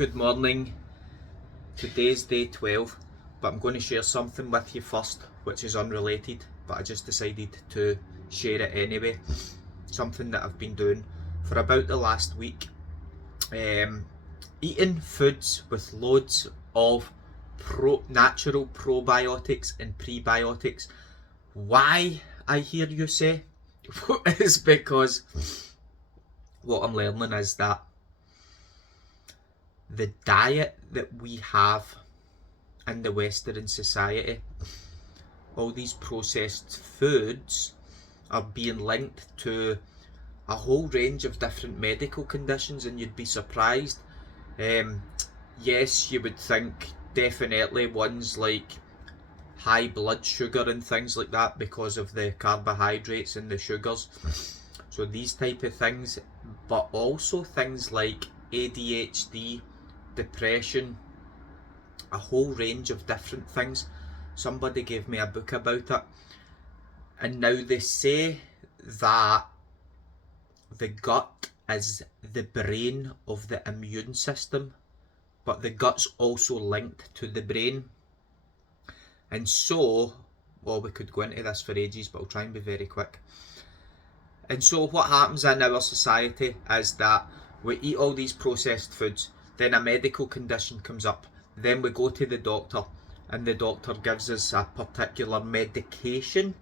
Good morning. Today's day 12, but I'm going to share something with you first, which is unrelated, but I just decided to share it anyway. Something that I've been doing for about the last week. Eating foods with loads of natural probiotics and prebiotics. Why, I hear you say? Is because what I'm learning is that the diet that we have in the Western society, all these processed foods, are being linked to a whole range of different medical conditions, and you'd be surprised. Yes, you would think definitely ones like high blood sugar and things like that because of the carbohydrates and the sugars. So these type of things, but also things like ADHD, depression, a whole range of different things. Somebody gave me a book about it, and now they say that the gut is the brain of the immune system, but the gut's also linked to the brain. And so, well, we could go into this for ages, but I'll try and be very quick. And so what happens in our society is that we eat all these processed foods, then a medical condition comes up, then we go to the doctor, and the doctor gives us a particular medication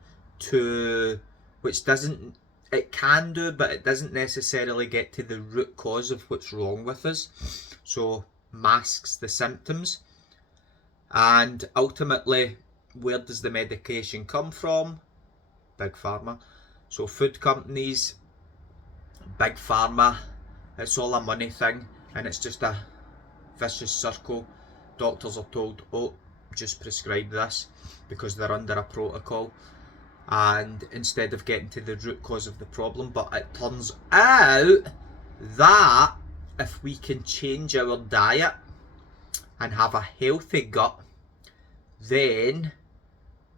which doesn't, it can do, but it doesn't necessarily get to the root cause of what's wrong with us. So masks the symptoms. And ultimately, where does the medication come from? Big Pharma. So food companies, Big Pharma, it's all a money thing, and it's just a vicious circle. Doctors are told, oh, just prescribe this because they're under a protocol, and instead of getting to the root cause of the problem. But it turns out that if we can change our diet and have a healthy gut, then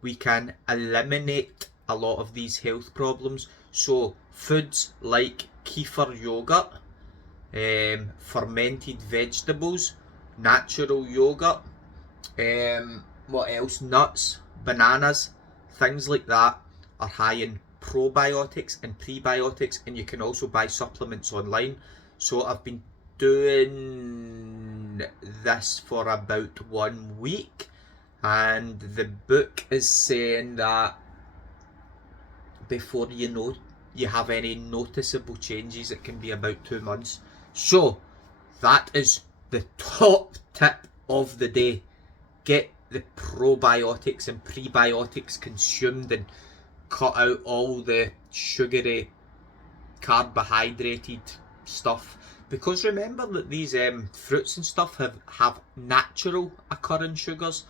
we can eliminate a lot of these health problems. So foods like kefir yogurt, fermented vegetables, natural yogurt, what else? Nuts, bananas, things like that are high in probiotics and prebiotics, and you can also buy supplements online. So I've been doing this for about 1 week, and the book is saying that before you know you have any noticeable changes, it can be about 2 months. So that is the top tip of the day. Get the probiotics and prebiotics consumed and cut out all the sugary, carbohydrated stuff. Because remember that these fruits and stuff have natural occurring sugars,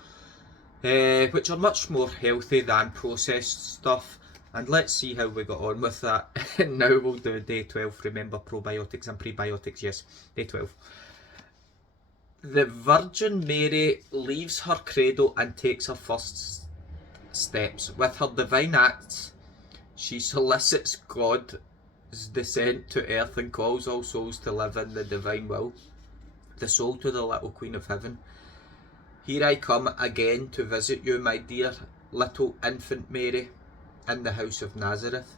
which are much more healthy than processed stuff. And let's see how we got on with that. Now we'll do day 12. Remember probiotics and prebiotics. Yes, day 12. The Virgin Mary leaves her cradle and takes her first steps. With her divine acts, she solicits God's descent to earth and calls all souls to live in the divine will. The soul to the little Queen of Heaven. Here I come again to visit you, my dear little infant Mary, in the house of Nazareth.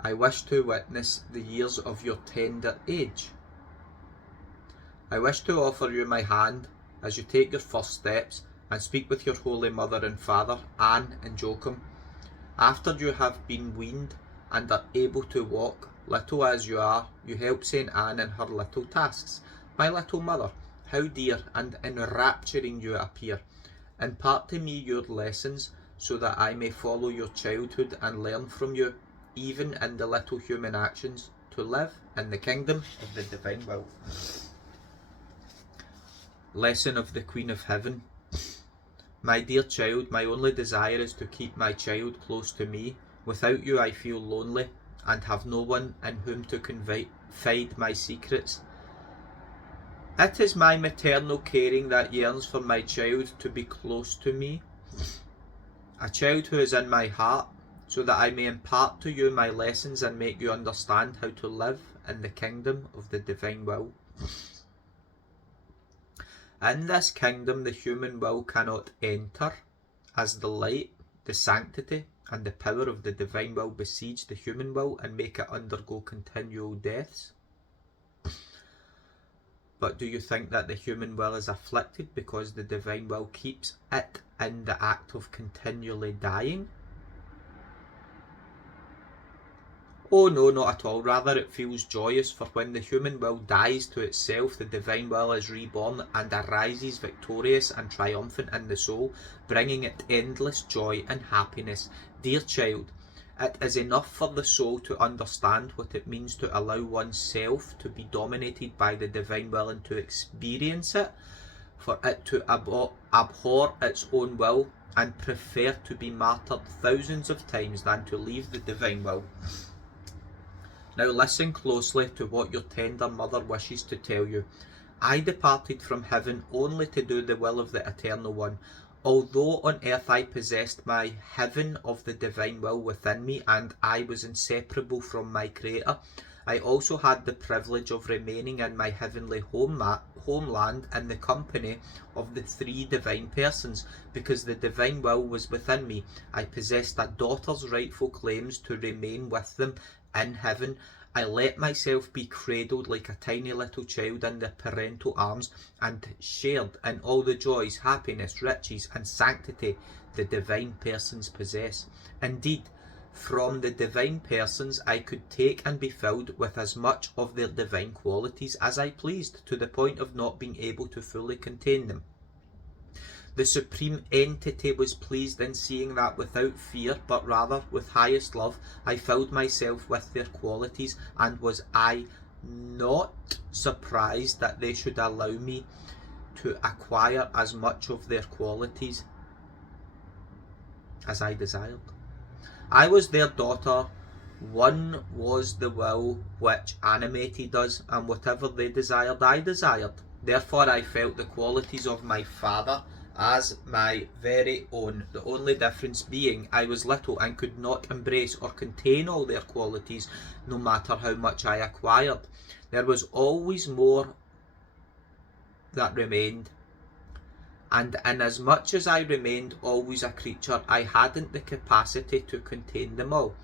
I wish to witness the years of your tender age. I wish to offer you my hand as you take your first steps and speak with your Holy Mother and Father, Anne and Joachim. After you have been weaned and are able to walk, little as you are, you help St. Anne in her little tasks. My little mother, how dear and enrapturing you appear. Impart to me your lessons, so that I may follow your childhood and learn from you, even in the little human actions, to live in the kingdom of the divine will. Lesson of the Queen of Heaven. My dear child, my only desire is to keep my child close to me. Without you I feel lonely and have no one in whom to confide my secrets. It is my maternal caring that yearns for my child to be close to me. A child who is in my heart, so that I may impart to you my lessons and make you understand how to live in the kingdom of the divine will. In this kingdom the human will cannot enter, as the light, the sanctity, and the power of the divine will besiege the human will and make it undergo continual deaths. But do you think that the human will is afflicted because the divine will keeps it in the act of continually dying? Oh no, not at all. Rather it feels joyous, for when the human will dies to itself, the divine will is reborn and arises victorious and triumphant in the soul, bringing it endless joy and happiness. Dear child, it is enough for the soul to understand what it means to allow oneself to be dominated by the divine will and to experience it, for it to abhor its own will and prefer to be martyred thousands of times than to leave the divine will. Now listen closely to what your tender mother wishes to tell you. I departed from heaven only to do the will of the Eternal One. Although on earth I possessed my heaven of the divine will within me and I was inseparable from my Creator, I also had the privilege of remaining in my heavenly homeland in the company of the three divine persons. Because the divine will was within me, I possessed a daughter's rightful claims to remain with them in heaven. I let myself be cradled like a tiny little child in the parental arms and shared in all the joys, happiness, riches and sanctity the divine persons possess. Indeed, from the divine persons I could take and be filled with as much of their divine qualities as I pleased, to the point of not being able to fully contain them. The Supreme Entity was pleased in seeing that without fear, but rather with highest love, I filled myself with their qualities, and was I not surprised that they should allow me to acquire as much of their qualities as I desired. I was their daughter, one was the will which animated us, and whatever they desired I desired. Therefore I felt the qualities of my father as my very own, the only difference being I was little and could not embrace or contain all their qualities, no matter how much I acquired. There was always more that remained, and inasmuch as I remained always a creature, I hadn't the capacity to contain them all.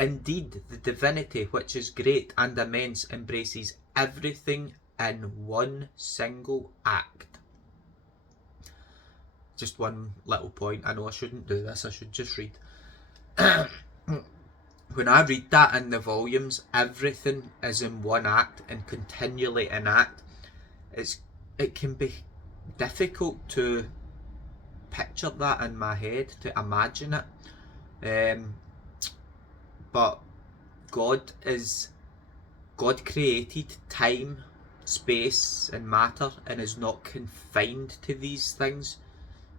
Indeed, the divinity, which is great and immense, embraces everything in one single act. Just one little point. I know I shouldn't do this, I should just read. When I read that in the volumes, everything is in one act and continually in act. It can be difficult to picture that in my head, to imagine it. But God created time, space and matter and is not confined to these things.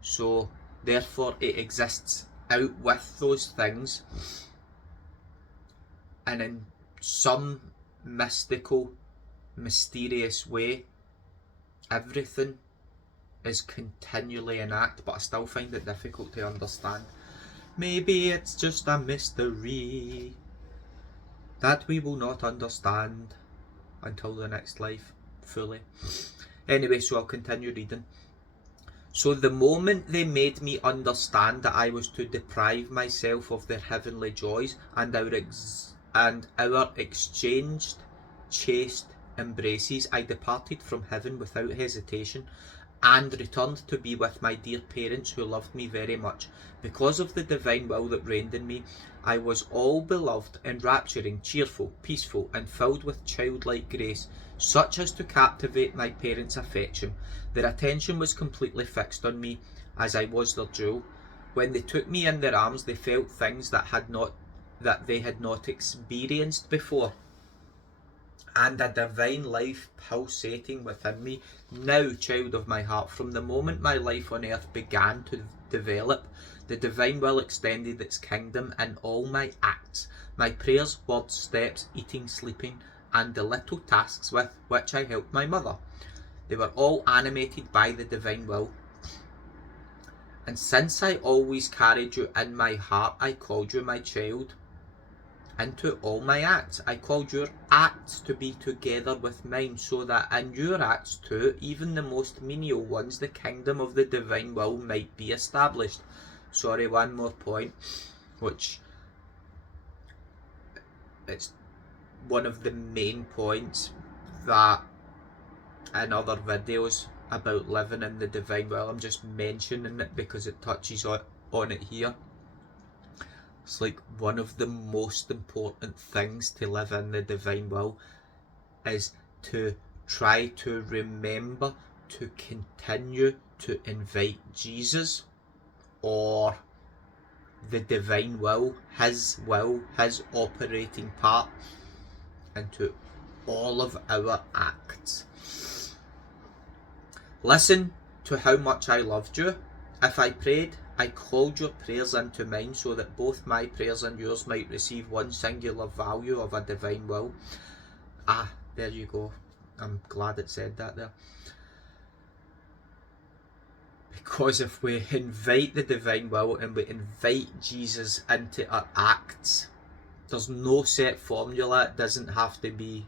So therefore it exists out with those things, and in some mystical, mysterious way everything is continually in act, but I still find it difficult to understand. Maybe it's just a mystery that we will not understand until the next life fully. Anyway, so I'll continue reading. So the moment they made me understand that I was to deprive myself of their heavenly joys and our exchanged chaste embraces, I departed from heaven without hesitation and returned to be with my dear parents, who loved me very much. Because of the divine will that reigned in me, I was all beloved, enrapturing, cheerful, peaceful, and filled with childlike grace, such as to captivate my parents' affection. Their attention was completely fixed on me, as I was their jewel. When they took me in their arms, they felt things that they had not experienced before, and a divine life pulsating within me. Now, child of my heart, from the moment my life on earth began to develop, the divine will extended its kingdom in all my acts, my prayers, words, steps, eating, sleeping, and the little tasks with which I helped my mother. They were all animated by the divine will. And since I always carried you in my heart, I called you my child. into all my acts. I called your acts to be together with mine, so that in your acts too, even the most menial ones, the kingdom of the divine will might be established. Sorry, one more point, which it's one of the main points that in other videos about living in the divine will, I'm just mentioning it because it touches on it here. It's like one of the most important things to live in the divine will is to try to remember to continue to invite Jesus or the divine will, his operating part into all of our acts. Listen to how much I loved you. If I prayed, I called your prayers into mine, so that both my prayers and yours might receive one singular value of a divine will. Ah, there you go. I'm glad it said that there. Because if we invite the divine will and we invite Jesus into our acts, there's no set formula. It doesn't have to be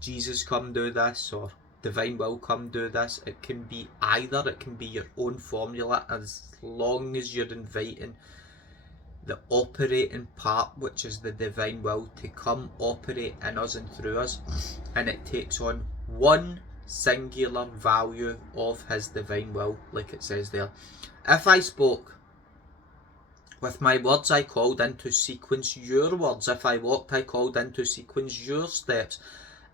Jesus come do this or divine will come do this. It can be either. It can be your own formula, as long as you're inviting the operating part, which is the divine will, to come operate in us and through us, and it takes on one singular value of his divine will, like it says there. If I spoke, with my words I called into sequence your words. If I walked, I called into sequence your steps.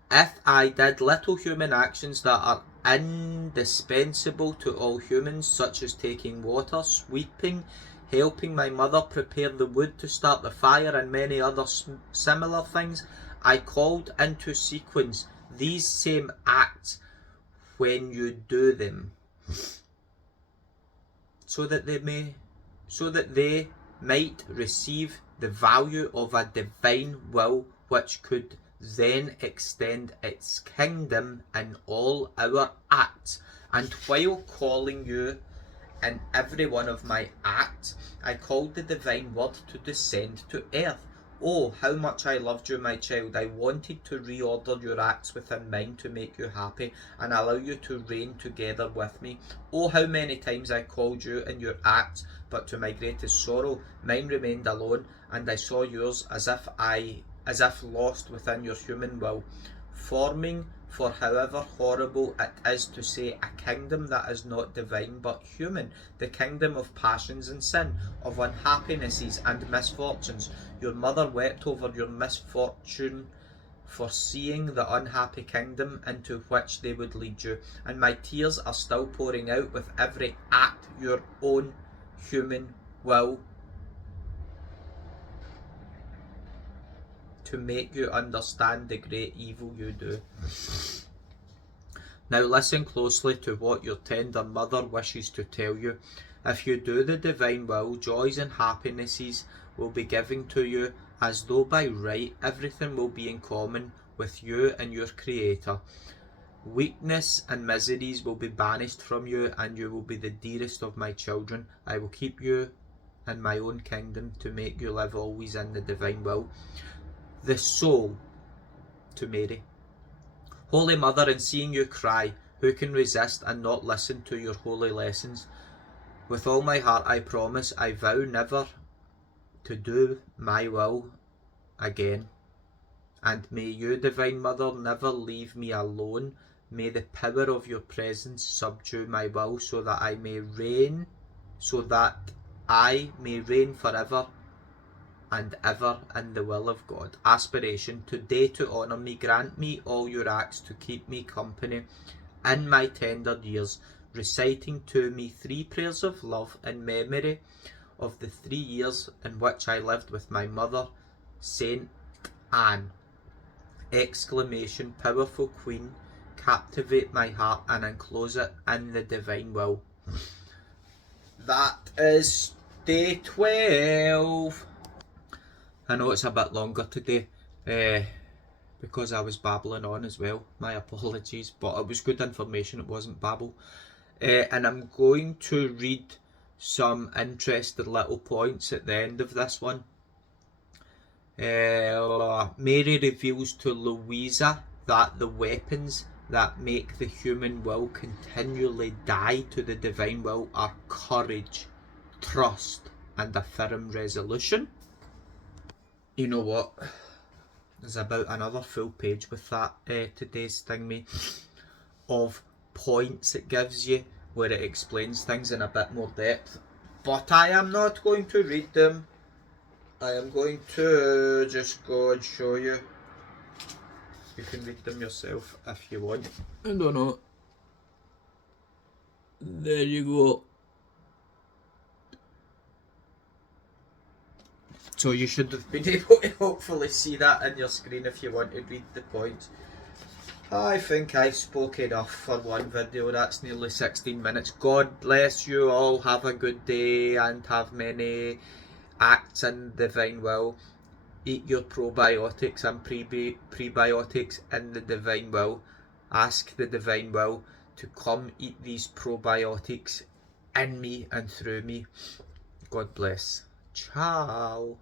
If I did little human actions that are indispensable to all humans, such as taking water, sweeping, helping my mother prepare the wood to start the fire, and many other similar things, I called into sequence these same acts when you do them, so that they might receive the value of a divine will, which could then extend its kingdom in all our acts. And while calling you in every one of my acts, I called the divine word to descend to earth. Oh, how much I loved you, my child. I wanted to reorder your acts within mine to make you happy and allow you to reign together with me. Oh, how many times I called you in your acts, but to my greatest sorrow, mine remained alone, and I saw yours as if lost within your human will, forming, for however horrible it is to say, a kingdom that is not divine but human, the kingdom of passions and sin, of unhappinesses and misfortunes. Your mother wept over your misfortune, foreseeing the unhappy kingdom into which they would lead you, and my tears are still pouring out with every act your own human will to make you understand the great evil you do. Now listen closely to what your tender mother wishes to tell you. If you do the divine will, joys and happinesses will be given to you as though by right. Everything will be in common with you and your Creator. Weakness and miseries will be banished from you, and you will be the dearest of my children. I will keep you in my own kingdom to make you live always in the divine will. The soul to Mary. Holy Mother, in seeing you cry, who can resist and not listen to your holy lessons? With all my heart I promise, I vow never to do my will again. And may you, Divine Mother, never leave me alone. May the power of your presence subdue my will, so that I may reign forever and ever in the will of God. Aspiration, today to honour me, grant me all your acts to keep me company in my tender years, reciting to me 3 prayers of love in memory of the 3 years in which I lived with my mother, Saint Anne. Exclamation, powerful Queen, captivate my heart and enclose it in the divine will. That is day 12. I know it's a bit longer today because I was babbling on as well. My apologies, but it was good information, it wasn't babble. And I'm going to read some interesting little points at the end of this one. Mary reveals to Louisa that the weapons that make the human will continually die to the divine will are courage, trust, and a firm resolution. You know what? There's about another full page with that today's thingy of points it gives you where it explains things in a bit more depth. But I am not going to read them. I am going to just go and show you. You can read them yourself if you want. I don't know. There you go. So you should have been able to hopefully see that in your screen if you want to read the points. I think I spoke enough for one video. That's nearly 16 minutes. God bless you all. Have a good day and have many acts in divine will. Eat your probiotics and prebiotics in the divine will. Ask the divine will to come eat these probiotics in me and through me. God bless. Ciao.